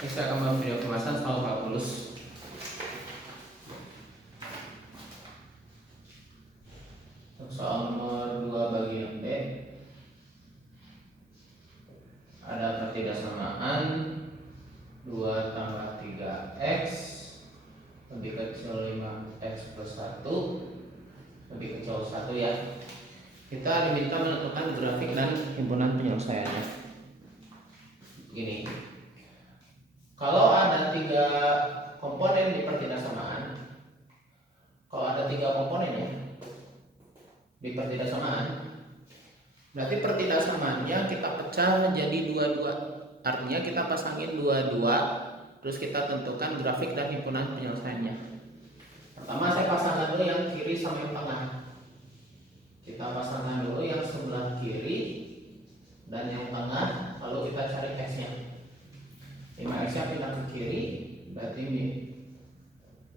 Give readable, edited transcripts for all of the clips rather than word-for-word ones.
Saya akan membuat video pembahasan soal kalkulus. Soal nomor 2 bagian B. Ada pertidaksamaan 2 tambah 3x lebih kecil 5x plus 1 lebih kecil 1 ya. Kita diminta menentukan grafik dan himpunan penyelesaiannya. Gini. Kalau ada 3 komponen di pertidaksamaan, kalau ada 3 komponen ya di pertidaksamaan, berarti pertidaksamaannya kita pecah menjadi 2-2. Artinya kita pasangin 2-2, terus kita tentukan grafik dan himpunan penyelesaiannya. Pertama saya pasangkan dulu yang kiri sama yang tengah. Kita pasangkan dulu yang sebelah kiri dan yang tengah, lalu kita cari x-nya. 5x nya pindah ke kiri, berarti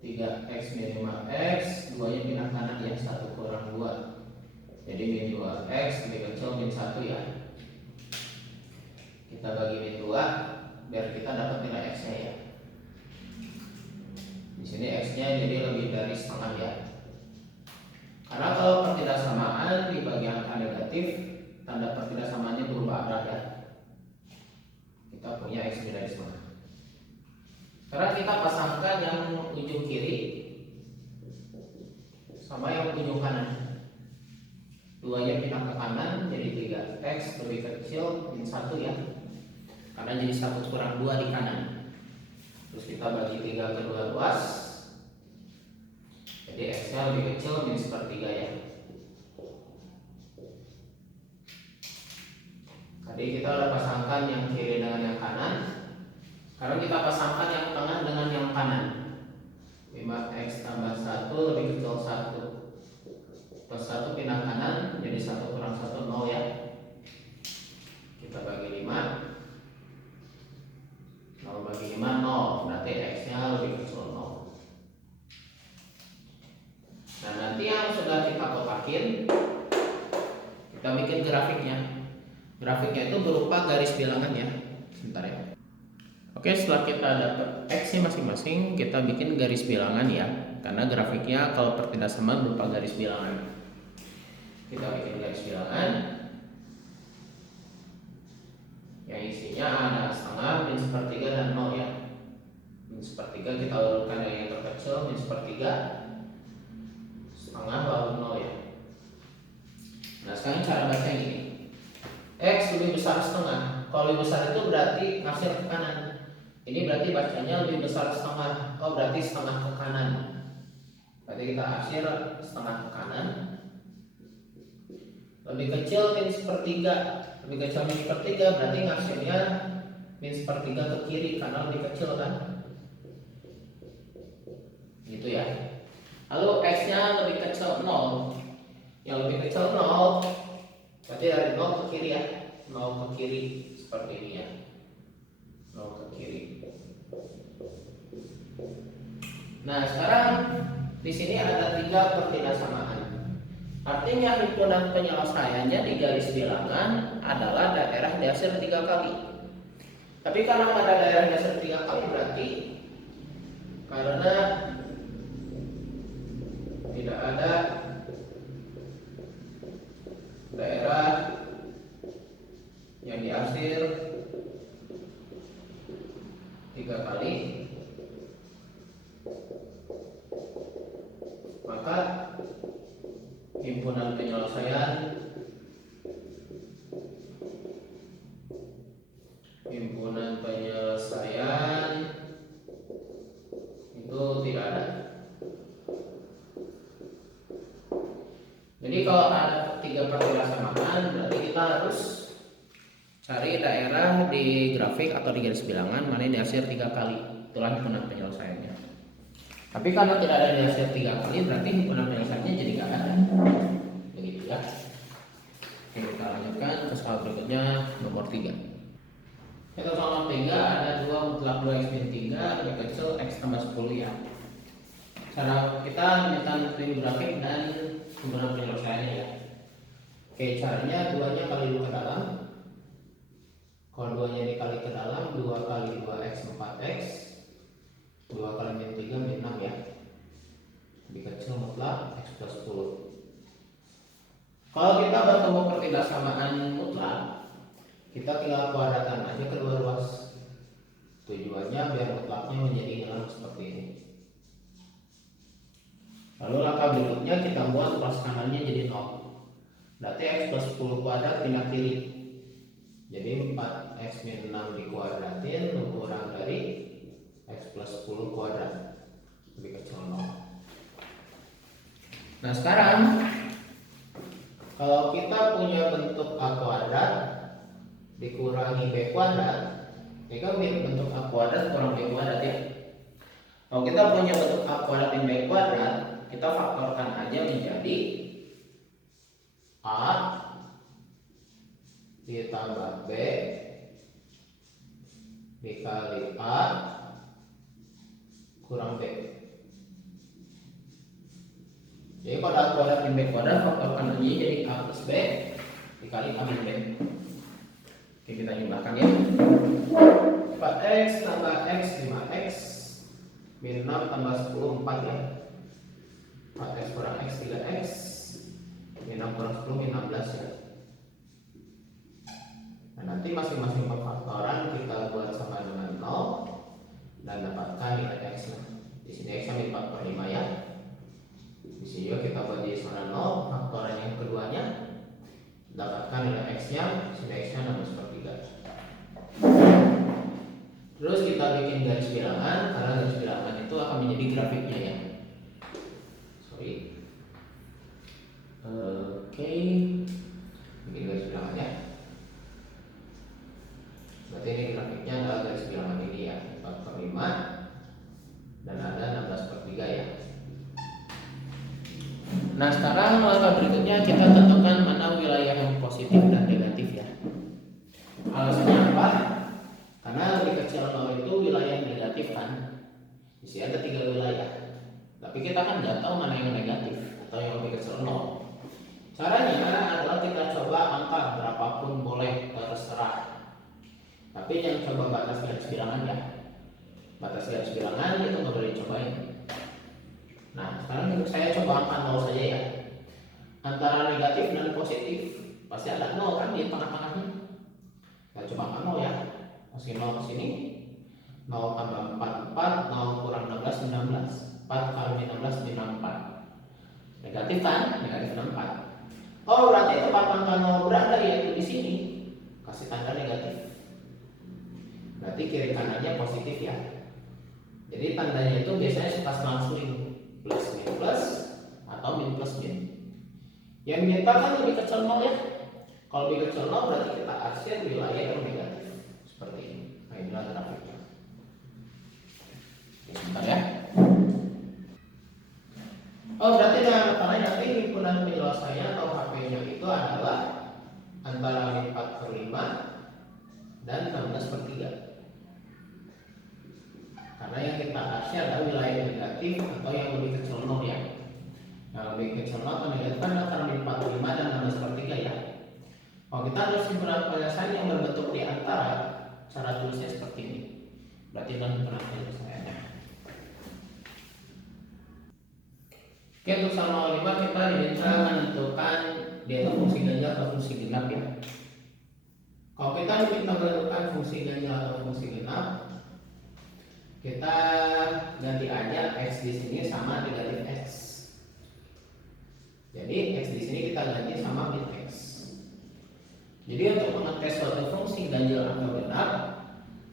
3x min 5x, 2 nya pindah kanan ya, 1 kurang 2. Jadi min 2x lebih kecil min 1 ya. Kita bagi min 2 biar kita dapat nilai x nya ya. Di sini x nya jadi lebih dari setengah ya. Karena kalau pertidaksamaan dibagi angka negatif, tanda pertidaksamaannya berubah arah ya. Kita punya x lebih dari setengah. Sekarang kita pasangkan yang ujung kiri sama yang ujung kanan. 2-nya pindah ke kanan jadi 3x lebih kecil min 1 ya. Karena jadi 1 kurang 2 di kanan. Terus kita bagi 3 kedua ruas. Jadi x-nya lebih kecil min 1/3 ya. Tadi kita udah pasangkan yang kiri dengan yang kanan. Sekarang kita pasangkan yang tengah dengan yang kanan. 5x tambah 1 lebih kecil 1 plus 1 pindah kanan jadi 1 kurang 1 0 ya. Kita bagi 5, 0 bagi 5 0, berarti x nya lebih kecil 0. Nah nanti yang sudah kita kotakin, kita bikin grafiknya. Grafiknya itu berupa garis bilangan ya. Sebentar ya. Oke, setelah kita dapat x-nya masing-masing, kita bikin garis bilangan ya. Karena grafiknya kalau pertidaksamaan berupa garis bilangan. Kita bikin garis bilangan yang isinya ada setengah, min 1/3 dan 0 ya. Min 1/3 kita urutkan yang terkecil, min 1/3, setengah lalu 0 ya. Nah sekarang cara baca gini. X lebih besar setengah. Kalau lebih besar itu berarti ngasih ke kanan. Ini berarti bacanya lebih besar setengah. Oh berarti setengah ke kanan. Berarti kita aksir setengah ke kanan. Lebih kecil min 1/3. Lebih kecil min 1/3 berarti ngasihnya min 1/3 ke kiri karena lebih kecil kan. Gitu ya. Lalu x nya lebih kecil 0. Yang lebih kecil 0 berarti dari 0 ke kiri ya. 0 ke kiri seperti ini ya. 0 ke kiri. Nah, sekarang di sini ada 3 pertidaksamaan. Artinya himpunan penyelesaiannya di garis bilangan adalah daerah dasar 3 kali. Tapi kalau ada daerah dasar 3 kali berarti karena tidak ada daerah yang diarsir 3 kali, maka himpunan penyelesaian itu tidak ada. Jadi kalau ada 3 pertidaksamaan berarti kita harus cari daerah di grafik atau di garis bilangan mana yang diarsir 3 kali. Itulah himpunan penyelesaiannya. Tapi kalau tidak ada diarsir 3 kali berarti himpunan penyelesaiannya jadi nggak ada. Begitu ya. Oke, kita lanjutkan ke soal berikutnya nomor 3. Kita soal nomor 3 ada 2 mutlak 2x min 3 lebih kecil x tambah 10 ya. Cara kita minta nentuin grafik dan himpunan penyelesaiannya ya. Oke, caranya 2-nya kali dulu ke dalam. Kalau 2 nya dikali ke dalam, 2 kali 2x 4x, 2 kali min 3 min 6 ya. Lebih kecil mutlak x plus 10. Kalau kita bertemu ketidaksamaan mutlak, kita tinggal kuadratan aja kedua ruas. Tujuannya biar mutlaknya menjadi hilang seperti ini. Lalu langkah berikutnya kita buat ruas kanannya jadi 0. Berarti x plus 10 kuadrat pindah kiri. Jadi 4x min 6 dikuadratin kurang dari x plus 10 kuadrat lebih kecil 0. Nah sekarang kalau kita punya bentuk a kuadrat dikurangi b kuadrat, ini kan bentuk a kuadrat kurang b kuadrat ya. Kalau kita punya bentuk a kuadrat dan b kuadrat, kita faktorkan aja menjadi a ditambah b dikali a kurang b. Jadi kalau a kuadrat min b kuadrat faktorkan aja jadi a plus b dikali a min b. Oke, kita jumlahkan ya. 4x tambah x 5x min 6 tambah 10 4 ya. 4x kurang x 3x min 6 kurang 10 min 16 ya. Nah, nanti masing-masing pemfaktoran kita buat sama dengan 0 dan dapatkan nilai x nya. Di sini x nya min 4/5 ya. Di sini juga kita buat jadi sama 0, faktoran yang keduanya dapatkan nilai x nya, di sini x nya 16/3. Terus kita bikin garis bilangan, karena garis bilangan itu akan menjadi grafiknya ya. Oke, bikin garis bilangan ya. Berarti ini grafiknya adalah garis bilangan ini ya, 4/5 dan ada 16/3 ya. Nah sekarang langkah berikutnya kita tentukan mana wilayah yang positif dan negatif ya. Alasannya apa? Karena lebih kecil 0 itu wilayah negatif kan. Di sini ada 3 wilayah. Tapi kita kan nggak tahu mana yang negatif atau yang lebih kecil 0. Caranya adalah kita coba angka berapapun boleh, terserah. Tapi jangan coba batas garis bilangan ya. Batas garis bilangan itu nggak boleh dicobain. Nah sekarang saya coba angka 0 saja ya. Antara negatif dan positif pasti ada 0 kan di tengah-tengahnya. Kita coba angka 0 ya. Masih 0 ke sini. 0 tambah 4 4, 0 kurang 16 19. 4 kali 16 min 4. Negatif kan? Negatif 64. Oh berarti tempat angka 0 berada yaitu di sini. Kasih tanda negatif. Berarti kiri kanannya positif ya. Jadi tandanya itu biasanya suka selang-seling, plus min plus atau min plus min. Yang minta kan lebih kecil 0 ya. Kalau lebih kecil 0 berarti kita arsir wilayah yang negatif seperti ini. Nah inilah grafiknya. Sebentar ya. Oh berarti karena nanti himpunan penyelesaian atau HP-nya itu adalah antara min 4/5 dan 16/3. Karena yang kita arsir adalah wilayah negatif atau yang lebih kecil 0 ya. Yang lebih kecil 0 atau negatif kan antara min 4/5 dan 16/3 ya. Kalau kita harus himpunan penyelesaian yang berbentuk di antara, cara tulisnya seperti ini. Berarti kan himpunan penyelesaiannya. Oke, untuk soal 05 kita diminta menentukan dia itu fungsi ganjil atau fungsi genap ya. Kalau kita diminta menentukan fungsi ganjil atau fungsi genap, kita ganti aja x di sini sama negatif x. Jadi x di sini kita ganti sama min x. Jadi untuk mengetes suatu fungsi ganjil atau genap,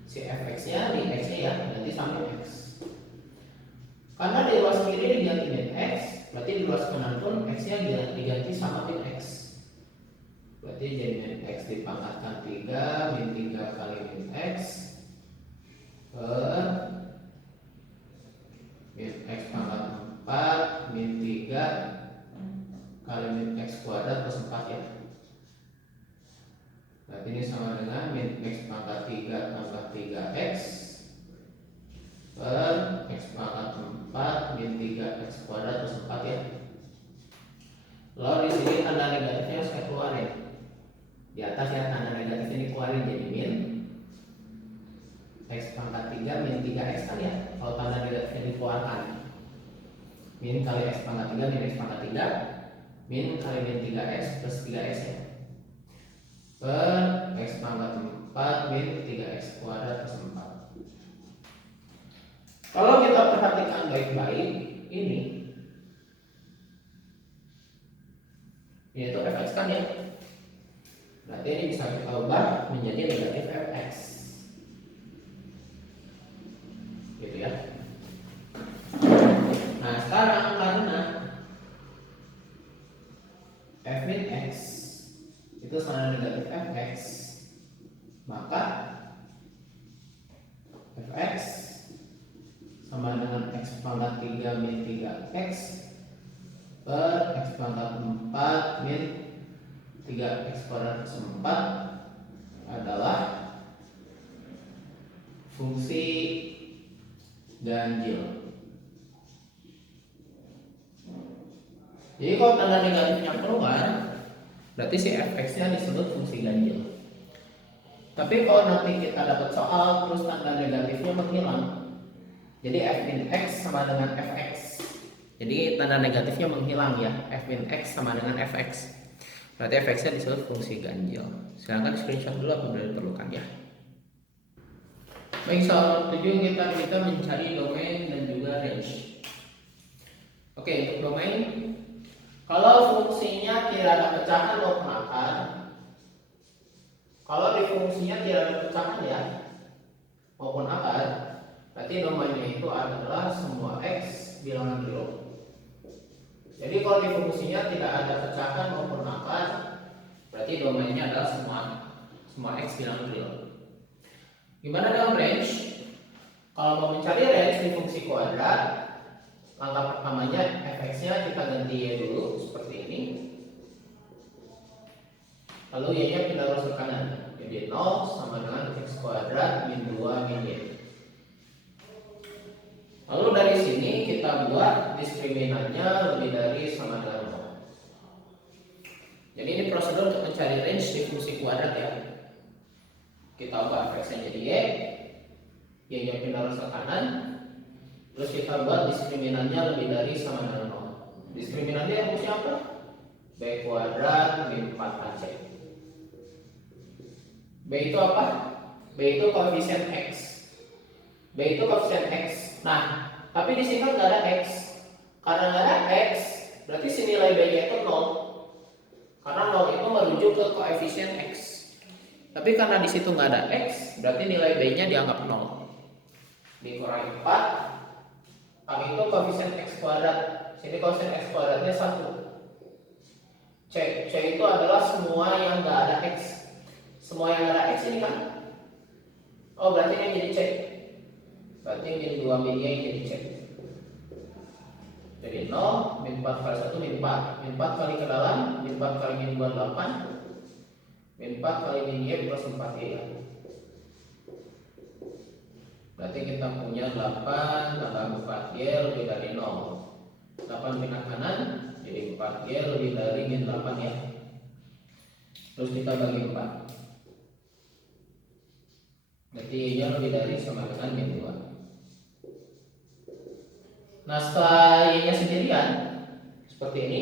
si fx-nya di x-nya ya ganti sama x. Karena di ruas kiri diganti min x, berarti di ruas kanan pun x-nya diganti sama min x. Berarti jadi min x dipangkatkan 3, min 3 kali min x per min x pangkat 4, min 3 kali min x kuadrat plus 4 ya. Berarti ini sama dengan min x pangkat 3 tambah 3x per x pangkat 4 min 3x kuadrat plus 4 ya. Lalu di sini tanda negatifnya saya keluarin. Di atas ya tanda negatifnya dikeluarin jadi min. X pangkat 3 min 3x kan ya, kalau tanda negatifnya dikeluarkan. Min kali X pangkat 3 min X pangkat 3 min kali min 3x plus 3x ya, per X pangkat 4 min 3x kuadrat plus 4. Kalau kita perhatikan baik-baik ini yaitu fx kan ya, berarti ini bisa kita ubah menjadi negatif fx gitu ya. Nah sekarang karena f min x itu sama negatif fx, maka fx sama dengan X pangkat 3 min 3x per X pangkat 4 min 3x kuadrat plus 4 adalah fungsi ganjil. Jadi kalau tanda negatifnya keluar, berarti si fx-nya disebut fungsi ganjil. Tapi kalau nanti kita dapat soal terus tanda negatifnya menghilang, jadi f min x sama dengan fx. Jadi tanda negatifnya menghilang ya, f min x sama dengan fx. Berarti fx-nya disebut fungsi ganjil. Silahkan screenshot dulu apabila diperlukan ya. Baik, soal 7 kita mencari domain dan juga range. Oke, untuk domain, kalau fungsinya tidak ada pecahan maupun akar, kalau di fungsinya tidak ada pecahan ya maupun akar, berarti domainnya itu adalah semua x bilangan real. Jadi kalau di fungsinya tidak ada pecahan maupun akar, berarti domainnya adalah semua x bilangan real. Gimana dengan range? Kalau mau mencari range di fungsi kuadrat, langkah pertamanya fx-nya kita ganti y dulu seperti ini. Lalu y-nya pindah lurus ke kanan. Jadi 0 sama dengan x kuadrat min 2 min y. Lalu dari sini kita buat diskriminannya lebih dari sama dengan 0. Jadi ini prosedur untuk mencari range di fungsi kuadrat ya. Kita ubah fx-nya jadi y-nya pindah lurus ke kanan. Terus kita buat diskriminannya lebih dari sama dengan 0. Diskriminannya yang fungsi apa? B kuadrat min 4ac. B itu apa? B itu koefisien x. B itu koefisien x. Nah, tapi di sini kan nggak ada x. Karena nggak ada x, berarti si nilai b-nya itu 0. Karena 0 itu merujuk ke koefisien x. Tapi karena di situ nggak ada x, berarti nilai b-nya dianggap 0. Dikurangi 4, kali itu koefisien x kuadrat. Sini koefisien x kuadratnya 1. C itu adalah semua yang nggak ada x. Semua yang ada x ini kan? Oh, berarti ini jadi C. Berarti yang jadi 2 min y yang jadi C. Jadi 0, min 4 kali 1 min 4. Min 4 kali ke dalam, min 4 kali min 2 8. Min 4 kali min y plus 4y. Berarti kita punya 8 tambah 4y lebih dari 0. 8 pindah kanan, jadi 4y lebih dari min 8 ya. Terus kita bagi 4. Berarti y-nya lebih dari sama dengan min 2. Nah setelah y-nya sendirian seperti ini,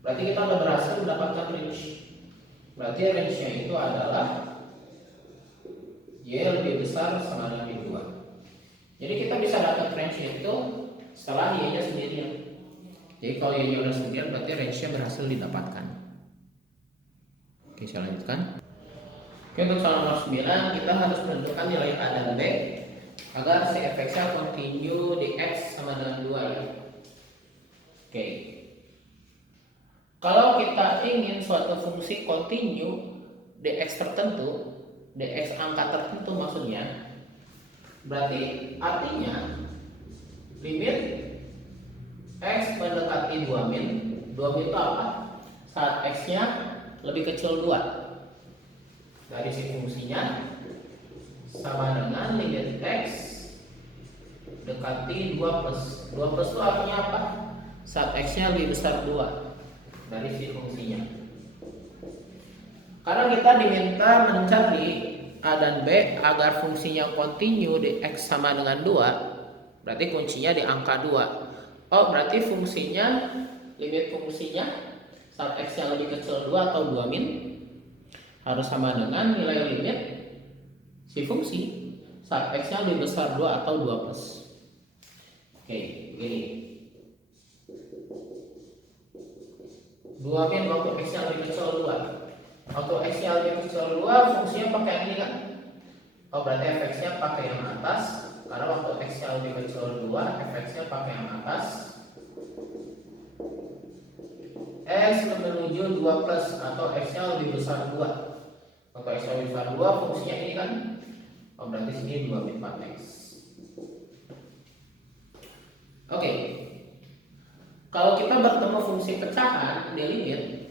berarti kita sudah berhasil mendapatkan range. Berarti range-nya itu adalah y lebih besar sama dengan min 2. Jadi kita bisa dapat range-nya itu setelah y-nya sendirian. Jadi kalau y-nya udah sendirian, berarti range-nya berhasil didapatkan. Oke, saya lanjutkan. Oke, untuk soal nomor 9 kita harus menentukan nilai a dan b agar si fx-nya continue di x sama dengan 2 ya. Oke. Kalau kita ingin suatu fungsi continue dx tertentu, dx angka tertentu maksudnya, berarti artinya limit x mendekati 2 min. 2 min itu apa? Saat x-nya lebih kecil 2 dari si fungsinya sama dengan limit x dekati 2 plus. 2 plus itu artinya apa? Saat x-nya lebih besar 2 dari si fungsinya. Karena kita diminta mencari A dan B agar fungsinya kontinu di X sama dengan 2, berarti kuncinya di angka 2. Oh, berarti fungsinya, limit fungsinya saat X yang lebih kecil 2 atau 2 min harus sama dengan nilai limit si fungsi saat X yang lebih besar 2 atau 2 plus. Oke, begini. 2 min waktu X yang lebih kecil 2. Waktu X yang lebih kecil 2 fungsinya pakai yang ini kan? Oh, berarti fx-nya pakai yang atas. Karena waktu X yang lebih kecil 2 fx-nya pakai yang atas. X menuju 2 plus atau X nya lebih besar 2. Waktu X lebih besar 2 fungsinya ini kan? Oh, berarti sini 2 min 4x. Oke. Kalau kita bertemu fungsi pecahan di limit,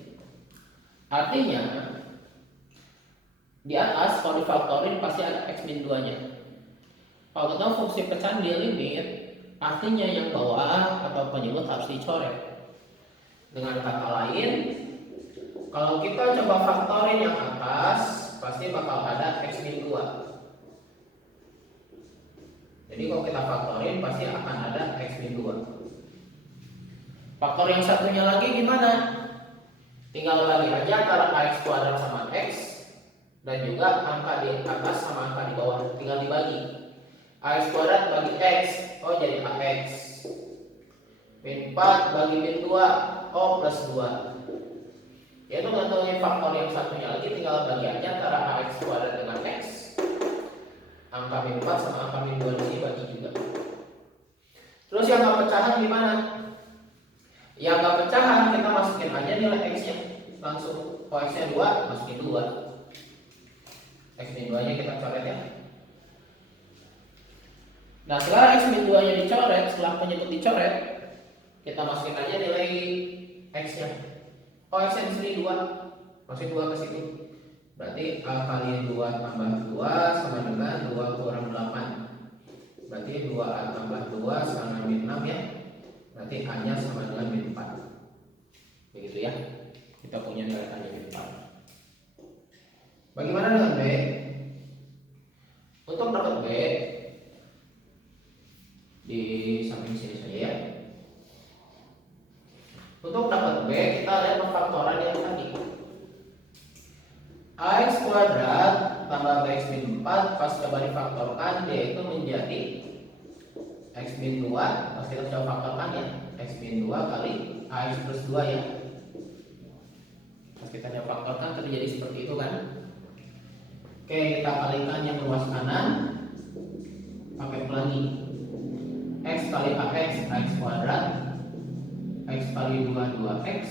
artinya di atas kalau difaktorin pasti ada X min 2 nya. Kalau kita fungsi pecahan di limit, artinya yang bawah atau penyebut harus dicoret. Dengan kata lain, kalau kita coba faktorin yang atas, pasti bakal ada X min 2. Jadi kalau kita faktorin pasti akan ada X min 2. Faktor yang satunya lagi gimana? Tinggal bagi aja antara AX kuadrat sama X, dan juga angka di atas sama angka di bawah, tinggal dibagi. AX kuadrat bagi X, oh jadi AX. Min 4 bagi min 2, oh plus 2. Yaitu ngetahui faktor yang satunya lagi, tinggal bagi aja antara AX kuadrat dengan X. Angka min 4 sama angka min 2 di sini bagi juga. Terus yang nggak pecahan gimana? Yang nggak pecahan kita masukin aja nilai X-nya langsung. Oh, X-nya 2, masukin 2. X min 2 nya kita coret ya. Nah, setelah X min 2 nya dicoret, setelah penyebut dicoret, kita masukin aja nilai X-nya. Oh, X-nya di sini 2, masukin 2 ke situ. Berarti A kali 2 tambah 2 sama dengan 2 kurang 8. Berarti 2A tambah 2 sama min 6 ya. Berarti A nya sama dengan min 4. Begitu ya. Kita punya nilai A nya min 4. Bagaimana dengan B? Untuk dapat B, di samping sini saja ya. Untuk dapat B, kita lihat pemfaktoran yang tadi. AX kuadrat tambah BX min 4 pas coba difaktorkan, dia itu menjadi X min 2. Pas kita coba faktorkan ya, X min 2 kali AX plus 2 ya. Pas kita coba faktorkan terjadi seperti itu kan. Oke, kita kalikan yang luas kanan pakai pelangi. X kali AX, AX kuadrat. X kali 2, 2X.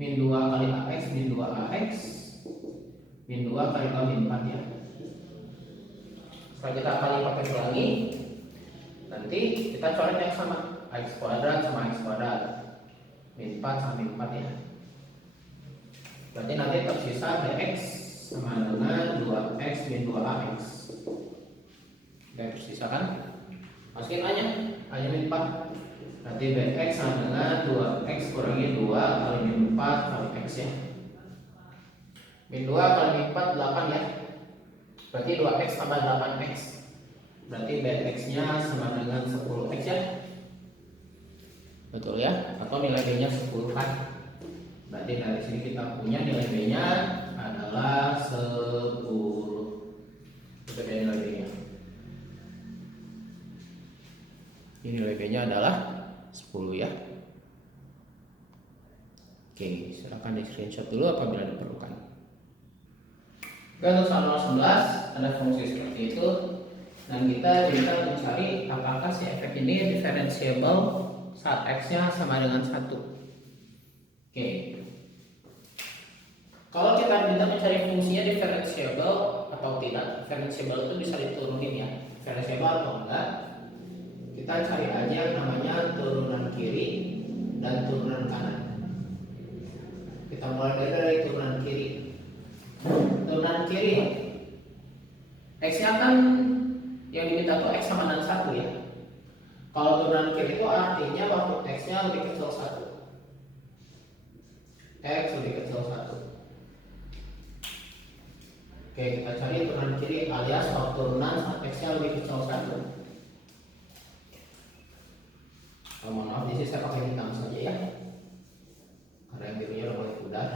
Min 2 kali AX, min 2 AX. Min 2 kali min 4 ya. Setelah kita kali pakai pelangi, nanti kita coret yang sama. X kuadrat sama X kuadrat. Min 4 sama min 4 ya. Berarti nanti tersisa dx sama dengan 2x min 2ax. Oke, tersisa kan? Masukin A nya, A nya min 4. Nanti bx sama dengan 2x kurangi 2 kali min 4 kali x ya. Min 2 kali min 4 8 ya. Berarti 2x tambah 8x. Berarti bx nya sama dengan 10x ya. Betul ya? Atau nilai b nya 10 kan? Berarti dari sini kita punya nilai b nya adalah 10. Kita punya nilai b nya. Ini nilai b nya adalah 10 ya. Oke, silakan di screenshot dulu apabila diperlukan. Untuk soal 11 ada fungsi seperti itu, dan kita bisa mencari apakah si efek ini diferensiable saat x-nya sama dengan 1. Oke. Kalau kita minta mencari fungsinya diferensiable atau tidak, diferensiable itu bisa diturunin ya, diferensiable atau enggak. Kita cari aja namanya turunan kiri dan turunan kanan. Kita mulai dari turunan kiri. Turunan kiri, x-nya kan yang diminta tuh x sama dengan 1 ya. Kalau turunan kiri itu artinya waktu x-nya lebih kecil 1. X lebih kecil 1. Oke, kita cari turunan kiri alias turunan saat X-nya lebih kecil 1. Oh, mohon maaf, di sini saya pakai hitam saja ya, karena yang birunya udah mulai pudar.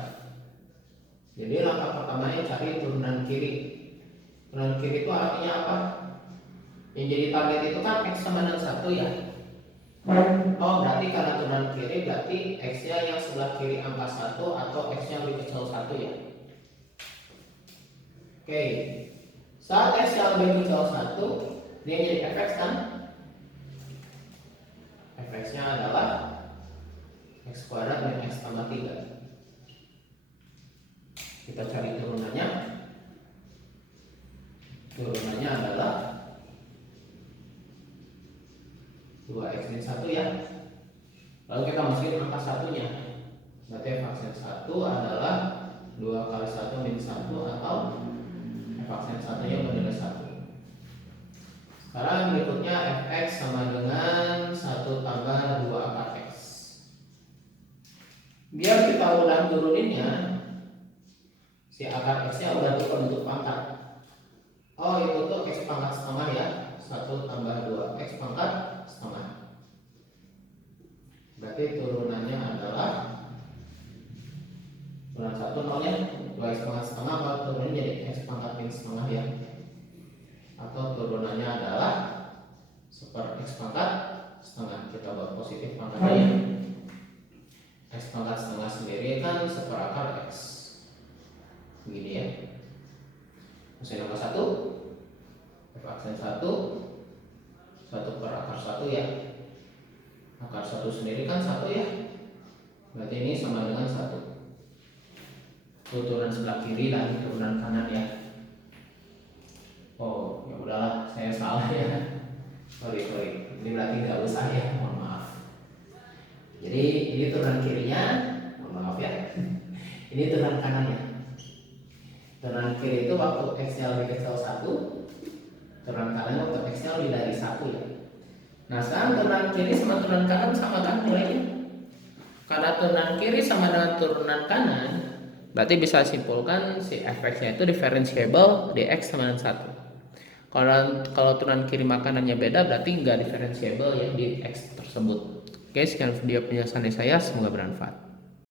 Jadi langkah pertamanya cari turunan kiri. Turunan kiri itu artinya apa? Yang jadi target itu kan X sama dengan 1 ya. Oh, berarti karena turunan kiri berarti X-nya yang sebelah kiri angka 1 atau X-nya lebih kecil 1 ya. Oke, saat X-nya lebih kecil 1, dia jadi fx kan? Fx-nya adalah X kuadrat dan X tambah 3. Kita cari turunannya. Turunannya adalah 2x min 1 ya. Lalu kita masukin angka satunya. Berarti f aksen 1 adalah 2 kali 1 min 1 atau f aksen 1-nya bernilai 1. Sekarang berikutnya fx sama dengan 1 tambah 2 akar x. Biar kita udah turuninnya, si akar x-nya udah berbentuk pangkat. Oh, itu tuh x pangkat setengah ya. 1 tambah 2 x pangkat setengah. Berarti turunannya adalah turunan 1 nolnya 2x pangkat setengah, kalau turunannya jadi x pangkat min setengah ya. Atau turunannya adalah seper x pangkat setengah. Kita buat positif pangkatnya ya. X pangkat setengah sendiri kan seperakar x. Begini ya. Masih nomor 1 f aksen 1 per akar 1 ya. Akar 1 sendiri kan 1 ya. Berarti ini sama dengan 1. Itu turunan sebelah kiri dan turunan kanan ya. Oh, ya udahlah, saya salah ya. Sorry. Ini berarti nggak usah ya, mohon maaf. Jadi ini turunan kirinya, mohon maaf ya. Ini turunan kanannya. Turunan kiri itu waktu x-nya lebih kecil 1, turunan kanannya waktu x-nya lebih dari 1 ya. Nah, sekarang turunan kiri sama turunan kanan sama kan nilainya? Karena turunan kiri sama dengan turunan kanan, berarti bisa simpulkan si fx-nya itu diferensiable di x sama dengan 1. Kalau turunan kiri makanannya beda, berarti nggak diferensiable ya di x tersebut. Oke, sekian video penjelasan saya, semoga bermanfaat.